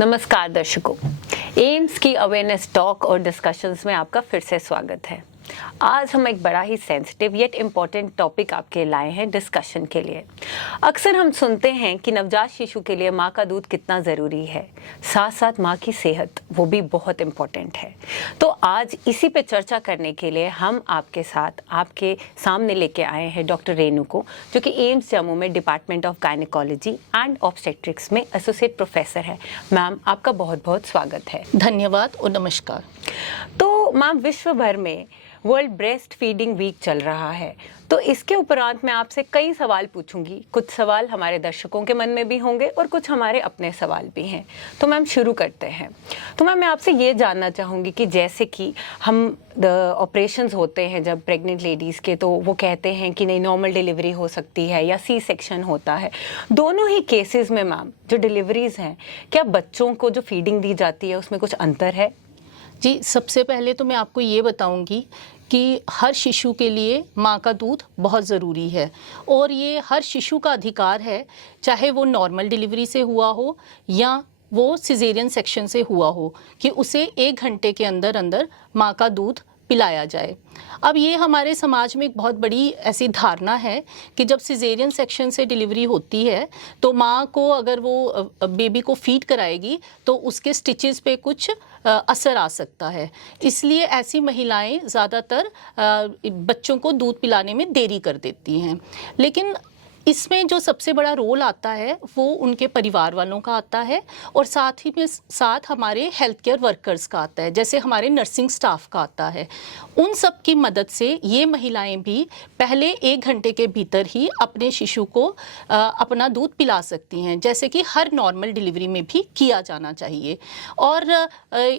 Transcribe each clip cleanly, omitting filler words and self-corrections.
नमस्कार दर्शकों, एम्स की अवेयरनेस टॉक और डिस्कशंस में आपका फिर से स्वागत है। आज हम एक बड़ा ही सेंसिटिव येट इम्पॉर्टेंट टॉपिक आपके लाए हैं डिस्कशन के लिए। अक्सर हम सुनते हैं कि नवजात शिशु के लिए माँ का दूध कितना ज़रूरी है, साथ साथ माँ की सेहत वो भी बहुत इम्पॉर्टेंट है। तो आज इसी पे चर्चा करने के लिए हम आपके साथ आपके सामने लेके आए हैं डॉक्टर रेनू को, जो कि एम्स जम्मू में department of gynaecology and obstetrics में एसोसिएट प्रोफेसर है। मैम, आपका बहुत बहुत स्वागत है। धन्यवाद और नमस्कार। तो मैम, विश्व भर में वर्ल्ड ब्रेस्ट फीडिंग वीक चल रहा है, तो इसके उपरांत मैं आपसे कई सवाल पूछूंगी। कुछ सवाल हमारे दर्शकों के मन में भी होंगे और कुछ हमारे अपने सवाल भी हैं। तो मैम शुरू करते हैं। तो मैम, मैं आपसे ये जानना चाहूँगी कि जैसे कि हम ऑपरेशंस होते हैं जब प्रेग्नेंट लेडीज़ के, तो वो कहते हैं कि नहीं, नॉर्मल डिलीवरी हो सकती है या सी सेक्शन होता है। दोनों ही केसेस में मैम जो डिलीवरीज हैं, क्या बच्चों को जो फीडिंग दी जाती है उसमें कुछ अंतर है? जी, सबसे पहले तो मैं आपको ये बताऊंगी कि हर शिशु के लिए माँ का दूध बहुत ज़रूरी है और ये हर शिशु का अधिकार है, चाहे वो नॉर्मल डिलीवरी से हुआ हो या वो सिजेरियन सेक्शन से हुआ हो, कि उसे 1 घंटे के अंदर अंदर माँ का दूध पिलाया जाए। अब ये हमारे समाज में एक बहुत बड़ी ऐसी धारणा है कि जब सिजेरियन सेक्शन से डिलीवरी होती है तो माँ को, अगर वो बेबी को फीड कराएगी तो उसके स्टिचेस पे कुछ असर आ सकता है, इसलिए ऐसी महिलाएं ज़्यादातर बच्चों को दूध पिलाने में देरी कर देती हैं। लेकिन इसमें जो सबसे बड़ा रोल आता है वो उनके परिवार वालों का आता है और साथ ही में साथ हमारे हेल्थ केयर वर्कर्स का आता है, जैसे हमारे नर्सिंग स्टाफ का आता है। उन सब की मदद से ये महिलाएं भी पहले 1 घंटे के भीतर ही अपने शिशु को अपना दूध पिला सकती हैं, जैसे कि हर नॉर्मल डिलीवरी में भी किया जाना चाहिए। और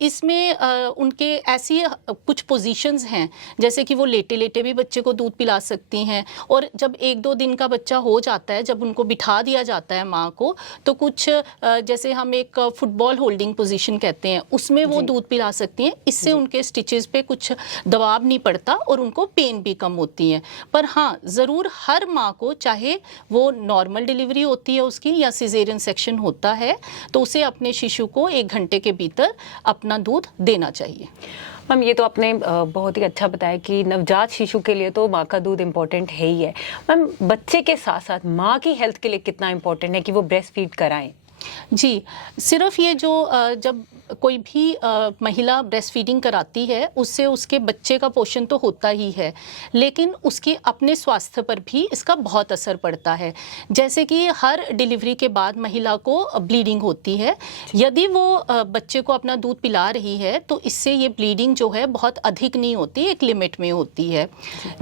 इसमें उनके ऐसी कुछ पोजीशंस हैं, जैसे कि वो लेटे लेटे भी बच्चे को दूध पिला सकती हैं, और जब 1-2 दिन का बच्चा हो जाता है, जब उनको बिठा दिया जाता है माँ को, तो कुछ जैसे हम एक फुटबॉल होल्डिंग पोजीशन कहते हैं, उसमें वो दूध पिला सकती हैं। इससे उनके स्टिचेस पे कुछ दबाव नहीं पड़ता और उनको पेन भी कम होती है। पर हाँ, ज़रूर हर माँ को, चाहे वो नॉर्मल डिलीवरी होती है उसकी या सिजेरियन सेक्शन होता है, तो उसे अपने शिशु को 1 घंटे के भीतर अपना दूध देना चाहिए। मैम, ये तो आपने बहुत ही अच्छा बताया कि नवजात शिशु के लिए तो माँ का दूध इम्पोर्टेंट है ही है। मैम, बच्चे के साथ साथ माँ की हेल्थ के लिए कितना इम्पोर्टेंट है कि वो ब्रेस्ट फीड कराएं? जी, सिर्फ ये जो जब कोई भी महिला ब्रेस्ट फीडिंग कराती है, उससे उसके बच्चे का पोषण तो होता ही है, लेकिन उसके अपने स्वास्थ्य पर भी इसका बहुत असर पड़ता है। जैसे कि हर डिलीवरी के बाद महिला को ब्लीडिंग होती है। यदि वो बच्चे को अपना दूध पिला रही है तो इससे ये ब्लीडिंग जो है बहुत अधिक नहीं होती, एक लिमिट में होती है।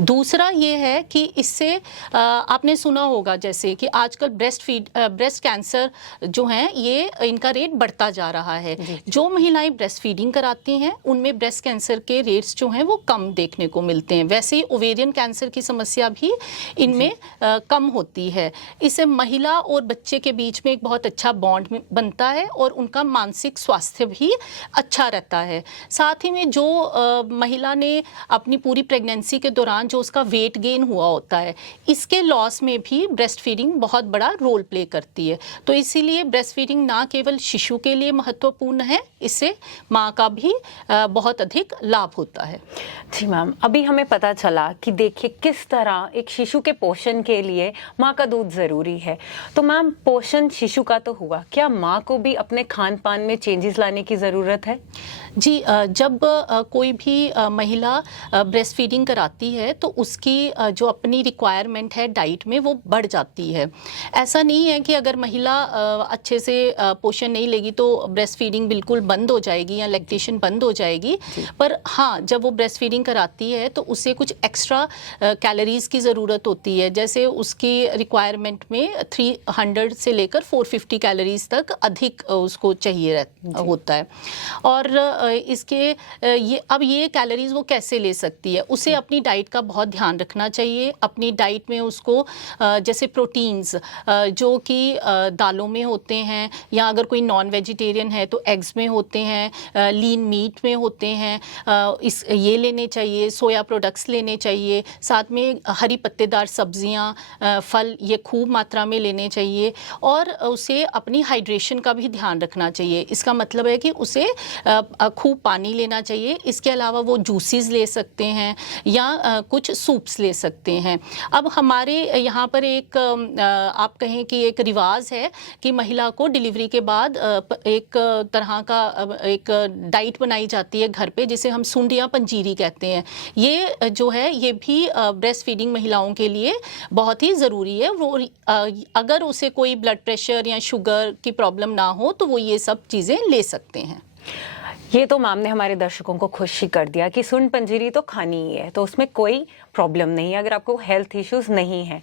दूसरा ये है कि इससे आपने सुना होगा जैसे कि आजकल ब्रेस्ट कैंसर जो हैं, ये इनका रेट बढ़ता जा रहा है। जो महिलाएं ब्रेस्ट फीडिंग कराती हैं उनमें ब्रेस्ट कैंसर के रेट्स जो हैं वो कम देखने को मिलते हैं। वैसे ही ओवेरियन कैंसर की समस्या भी इनमें कम होती है। इससे महिला और बच्चे के बीच में एक बहुत अच्छा बॉन्ड बनता है और उनका मानसिक स्वास्थ्य भी अच्छा रहता है। साथ ही में जो महिला ने अपनी पूरी प्रेगनेंसी के दौरान जो उसका वेट गेन हुआ होता है, इसके लॉस में भी ब्रेस्ट फीडिंग बहुत बड़ा रोल प्ले करती है। तो इसीलिए ब्रेस्ट फीडिंग ना केवल शिशु के लिए महत्वपूर्ण है, इससे माँ का भी बहुत अधिक लाभ होता है। जी मैम, अभी हमें पता चला कि देखिए किस तरह एक शिशु के पोषण के लिए माँ का दूध ज़रूरी है। तो मैम, पोषण शिशु का तो हुआ, क्या माँ को भी अपने खान पान में चेंजेस लाने की ज़रूरत है? जी, जब कोई भी महिला ब्रेस्ट फीडिंग कराती है तो उसकी जो अपनी रिक्वायरमेंट है डाइट में वो बढ़ जाती है। ऐसा नहीं है कि अगर महिला अच्छे से पोषण नहीं लेगी तो ब्रेस्ट फीडिंग बिल्कुल बंद हो जाएगी या लैक्टेशन बंद हो जाएगी। पर हाँ, जब वो ब्रेस्ट फीडिंग कराती है तो उसे कुछ एक्स्ट्रा कैलोरीज की ज़रूरत होती है। जैसे उसकी रिक्वायरमेंट में 300 से लेकर 450 कैलोरीज तक अधिक उसको चाहिए होता है। और ये कैलोरीज वो कैसे ले सकती है, उसे अपनी डाइट का बहुत ध्यान रखना चाहिए। अपनी डाइट में उसको जैसे प्रोटीन्स जो कि दालों में होते हैं, या अगर कोई नॉन वेजिटेरियन है तो एग्स में होते हैं, लीन मीट में होते हैं, ये लेने चाहिए, सोया प्रोडक्ट्स लेने चाहिए, साथ में हरी पत्तेदार सब्जियां, फल ये खूब मात्रा में लेने चाहिए, और उसे अपनी हाइड्रेशन का भी ध्यान रखना चाहिए। इसका मतलब है कि उसे खूब पानी लेना चाहिए। इसके अलावा वो जूसेस ले सकते हैं या कुछ सूप्स ले सकते हैं। अब हमारे यहाँ पर एक आप कहें कि एक रिवाज है कि महिला को डिलीवरी के बाद एक तरह का एक डाइट बनाई जाती है घर पे, जिसे हम सुंड या पंजीरी कहते हैं। ये जो है ये भी ब्रेस्ट फीडिंग महिलाओं के लिए बहुत ही ज़रूरी है। वो अगर उसे कोई ब्लड प्रेशर या शुगर की प्रॉब्लम ना हो तो वो ये सब चीज़ें ले सकते हैं। ये तो मैम ने हमारे दर्शकों को खुश ही कर दिया कि सुंड पंजीरी तो खानी ही है, तो उसमें कोई प्रॉब्लम नहीं है अगर आपको हेल्थ इश्यूज नहीं है।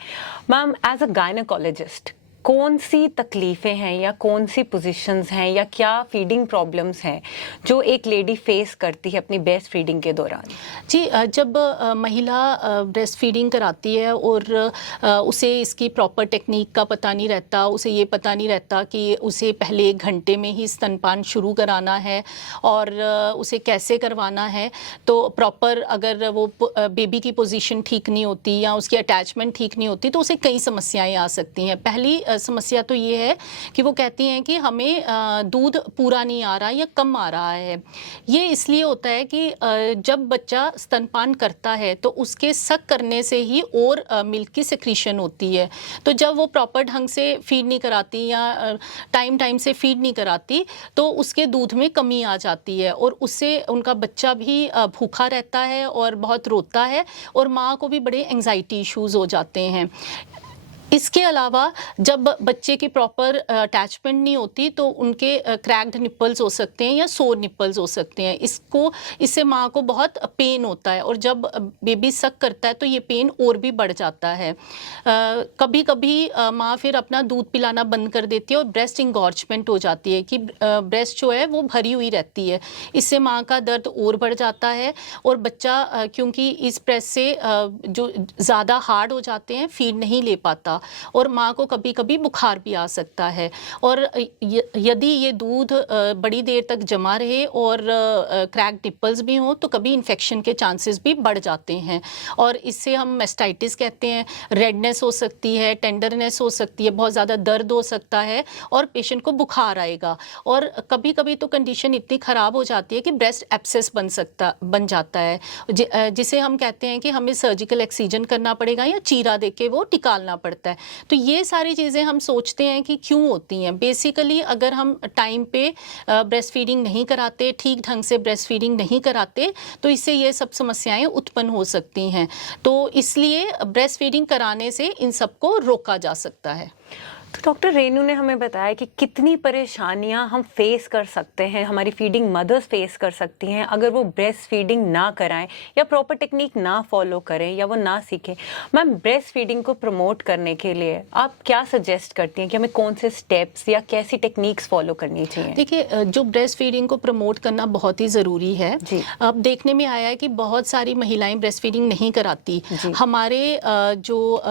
मैम, एज अ गायनेकोलॉजिस्ट कौन सी तकलीफ़ें हैं या कौन सी पोजीशंस हैं या क्या फीडिंग प्रॉब्लम्स हैं जो एक लेडी फेस करती है अपनी ब्रेस्ट फीडिंग के दौरान? जी, जब महिला ब्रेस्ट फीडिंग कराती है और उसे इसकी प्रॉपर टेक्निक का पता नहीं रहता, उसे ये पता नहीं रहता कि उसे पहले 1 घंटे में ही स्तनपान शुरू कराना है और उसे कैसे करवाना है, तो प्रॉपर अगर वो बेबी की पोजीशन ठीक नहीं होती या उसकी अटैचमेंट ठीक नहीं होती तो उसे कई समस्याएं आ सकती हैं। पहली समस्या तो ये है कि वो कहती हैं कि हमें दूध पूरा नहीं आ रहा या कम आ रहा है। ये इसलिए होता है कि जब बच्चा स्तनपान करता है तो उसके सक करने से ही और मिल्क की सेक्रीशन होती है। तो जब वो प्रॉपर ढंग से फीड नहीं कराती या टाइम से फीड नहीं कराती तो उसके दूध में कमी आ जाती है और उससे उनका बच्चा भी भूखा रहता है और बहुत रोता है और माँ को भी बड़े एंजाइटी इश्यूज हो जाते हैं। इसके अलावा जब बच्चे की प्रॉपर अटैचमेंट नहीं होती तो उनके क्रैक्ड निप्पल्स हो सकते हैं या सोर निप्पल्स हो सकते हैं। इससे माँ को बहुत पेन होता है और जब बेबी सक करता है तो ये पेन और भी बढ़ जाता है। कभी कभी माँ फिर अपना दूध पिलाना बंद कर देती है और ब्रेस्ट इंगॉर्जमेंट हो जाती है कि ब्रेस्ट जो है वो भरी हुई रहती है। इससे माँ का दर्द और बढ़ जाता है और बच्चा क्योंकि इस प्रेस से जो ज़्यादा हार्ड हो जाते हैं फीड नहीं ले पाता और माँ को कभी कभी बुखार भी आ सकता है। और यदि ये दूध बड़ी देर तक जमा रहे और क्रैक निप्पल्स भी हों तो कभी इन्फेक्शन के चांसेस भी बढ़ जाते हैं और इससे हम मेस्टाइटिस कहते हैं। रेडनेस हो सकती है, टेंडरनेस हो सकती है, बहुत ज़्यादा दर्द हो सकता है और पेशेंट को बुखार आएगा। और कभी कभी तो कंडीशन इतनी ख़राब हो जाती है कि ब्रेस्ट एब्सेस बन जाता है, जिसे हम कहते हैं कि हमें सर्जिकल एक्सीजन करना पड़ेगा या चीरा देके वो निकालना पड़ता है। तो ये सारी चीज़ें हम सोचते हैं कि क्यों होती हैं। बेसिकली अगर हम टाइम पे ब्रेस्ट फीडिंग नहीं कराते, ठीक ढंग से ब्रेस्ट फीडिंग नहीं कराते तो इससे ये सब समस्याएं उत्पन्न हो सकती हैं। तो इसलिए ब्रेस्ट फीडिंग कराने से इन सबको रोका जा सकता है। तो डॉक्टर रेनू ने हमें बताया कि कितनी परेशानियां हम फेस कर सकते हैं, हमारी फीडिंग मदर्स फेस कर सकती हैं अगर वो ब्रेस्ट फीडिंग ना कराएं या प्रॉपर टेक्निक ना फॉलो करें या वो ना सीखें। मैम, ब्रेस्ट फीडिंग को प्रमोट करने के लिए आप क्या सजेस्ट करती हैं कि हमें कौन से स्टेप्स या कैसी टेक्निक्स फॉलो करनी चाहिए? देखिए, जो ब्रेस्ट फीडिंग को प्रमोट करना बहुत ही ज़रूरी है। अब देखने में आया है कि बहुत सारी महिलाएं ब्रेस्ट फीडिंग नहीं कराती। हमारे जो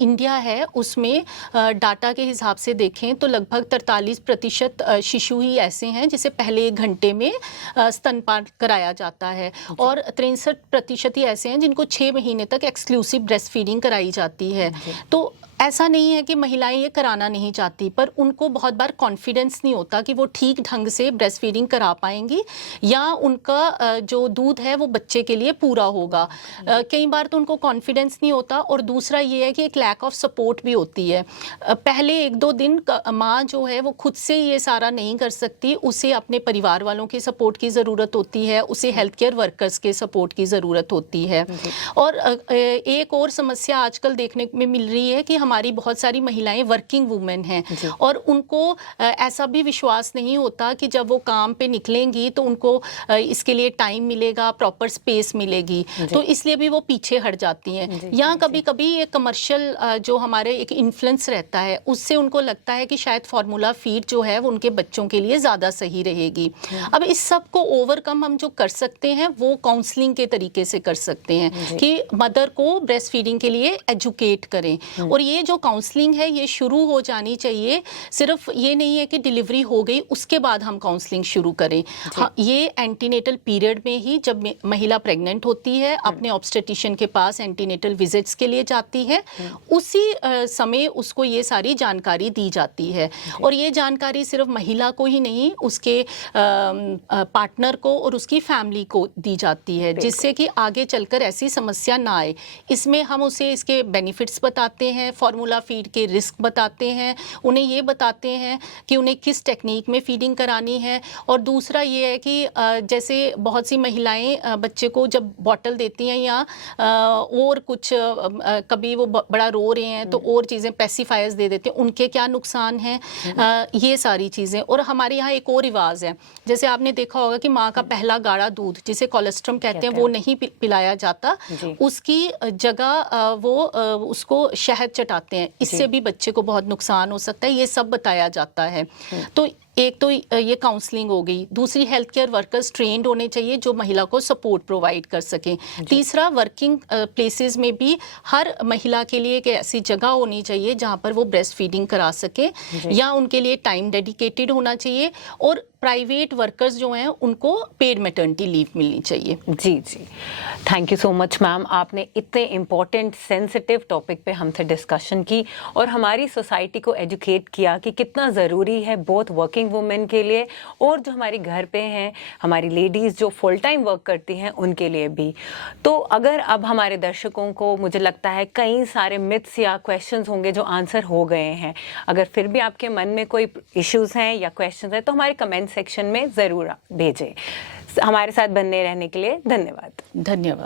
इंडिया है उसमें डाटा के हिसाब से देखें तो लगभग 43% शिशु ही ऐसे हैं जिसे पहले 1 घंटे में स्तनपान कराया जाता है और 63% ही ऐसे हैं जिनको 6 महीने तक एक्सक्लूसिव ब्रेस्ट फीडिंग कराई जाती है। तो ऐसा नहीं है कि महिलाएं ये कराना नहीं चाहती, पर उनको बहुत बार कॉन्फिडेंस नहीं होता कि वो ठीक ढंग से ब्रेस्ट फीडिंग करा पाएंगी या उनका जो दूध है वो बच्चे के लिए पूरा होगा। कई बार तो उनको कॉन्फिडेंस नहीं होता और दूसरा ये है कि एक लैक ऑफ सपोर्ट भी होती है। पहले 1-2 दिन माँ जो है वो खुद से ये सारा नहीं कर सकती, उसे अपने परिवार वालों की सपोर्ट की ज़रूरत होती है, उसे हेल्थ केयर वर्कर्स के सपोर्ट की ज़रूरत होती है। और एक और समस्या आजकल देखने में मिल रही है कि हमारी बहुत सारी महिलाएं वर्किंग वुमेन हैं और उनको ऐसा भी विश्वास नहीं होता कि जब वो काम पे निकलेंगी तो उनको इसके लिए टाइम मिलेगा, प्रॉपर स्पेस मिलेगी, तो इसलिए भी वो पीछे हट जाती हैं। या कभी कभी ये कमर्शियल जो हमारे एक इन्फ्लुएंस रहता है उससे उनको लगता है कि शायद फार्मूला फीड जो है वो उनके बच्चों के लिए ज़्यादा सही रहेगी। अब इस सब को ओवरकम हम जो कर सकते हैं वो काउंसलिंग के तरीके से कर सकते हैं कि मदर को ब्रेस्ट फीडिंग के लिए एजुकेट करें। और ये ये जो काउंसलिंग है ये शुरू हो जानी चाहिए, सिर्फ ये नहीं है कि डिलीवरी हो गई उसके बाद हम काउंसलिंग शुरू करें। हाँ, ये एंटीनेटल पीरियड में ही जब महिला प्रेग्नेंट होती है अपने ऑब्स्टेटिशियन के पास एंटीनेटल विजिट्स के लिए जाती है, उसी समय उसको ये सारी जानकारी दी जाती है। और ये जानकारी सिर्फ महिला को ही नहीं, उसके पार्टनर को और उसकी फैमिली को दी जाती है, जिससे कि आगे चलकर ऐसी समस्या ना आए। इसमें हम उसे इसके बेनिफिट्स बताते हैं, फार्मूला फीड के रिस्क बताते हैं, उन्हें ये बताते हैं कि उन्हें किस टेक्निक में फीडिंग करानी है। और दूसरा ये है कि जैसे बहुत सी महिलाएं बच्चे को जब बॉटल देती हैं या और कुछ कभी वो बड़ा रो रहे हैं तो और चीज़ें पेसिफायर्स दे देते हैं, उनके क्या नुकसान हैं, ये सारी चीज़ें। और हमारे यहाँ एक और रिवाज है, जैसे आपने देखा होगा कि माँ का पहला गाढ़ा दूध जिसे कोलेस्ट्रम कहते हैं वो नहीं पिलाया जाता, उसकी जगह वो उसको शहद चटाते हैं, इससे भी बच्चे को बहुत नुकसान हो सकता है, ये सब बताया जाता है। तो एक तो ये काउंसलिंग हो गई, दूसरी हेल्थ केयर वर्कर्स ट्रेंड होने चाहिए जो महिला को सपोर्ट प्रोवाइड कर सकें। तीसरा, वर्किंग प्लेसेस में भी हर महिला के लिए एक ऐसी जगह होनी चाहिए जहां पर वो ब्रेस्ट फीडिंग करा सके, या उनके लिए टाइम डेडिकेटेड होना चाहिए। और प्राइवेट वर्कर्स जो हैं उनको पेड मैटरनिटी लीव मिलनी चाहिए। जी जी, thank you so much ma'am, आपने इतने इम्पोर्टेंट सेंसिटिव टॉपिक पे हमसे डिस्कशन की और हमारी सोसाइटी को एजुकेट किया कि कितना ज़रूरी है बोथ वर्किंग वुमेन के लिए और जो हमारी घर पे हैं हमारी लेडीज़ जो फुल टाइम वर्क करती हैं उनके लिए भी। तो अगर अब हमारे दर्शकों को, मुझे लगता है कई सारे मिथ्स या क्वेश्चंस होंगे जो आंसर हो गए हैं, अगर फिर भी आपके मन में कोई इश्यूज़ हैं या क्वेश्चंस हैं तो हमारे कमेंट सेक्शन में ज़रूर भेजें। हमारे साथ बने रहने के लिए धन्यवाद। धन्यवाद।